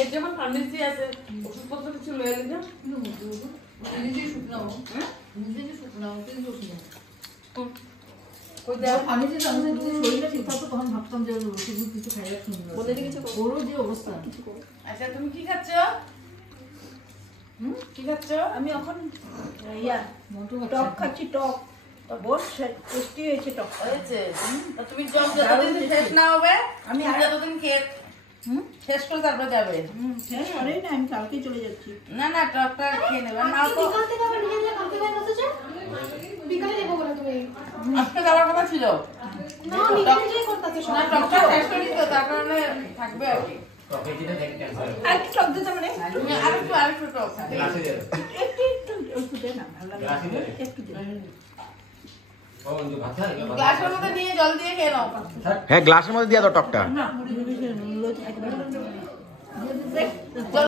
এর যেমন ফার্মেসি আছে ওষুধপত্র কিছু লয়ে নিতে নিজেই শুকনাও নিজেই শুকনাও কিন্তু ওষুধ ফার্মেসিতে আমি যদি শরীরটা ঠিক থাকতো তখন ভাবতাম যে ওষুধ কিছু খাইলে সুন্দর বলে কিছু ওরও যে অবস্থা। আচ্ছা তুমি কি খাচ্ছ? কি খাচ্ছ? আমি এখন ইয়া টক খাচ্ছি, টক বহুত টেস্টি হয়েছে টক হয়েছে। তা তুমি যতদিন শেষ না হবে আমি যতদিন খেয়ে শেষ করে তারপরে যাবে। শেষ করেই না, আমি কালকেই চলে যাচ্ছি। না না টকটা খেয়ে নেবে না তো আজকে যাওয়ার কথা ছিল না টকটা শেষ করে দিত তার কারণে থাকবে আর কি। আরেকটু টক দিতে মানে আরেকটু টক একটু দে না, ভালো লাগে একটু দে। গ্লাসের মধ্যে নিয়ে জল দিয়ে খেয়ে নাও। হ্যাঁ গ্লাসের মধ্যে দিয়ে দাও টকটা। না একেবারে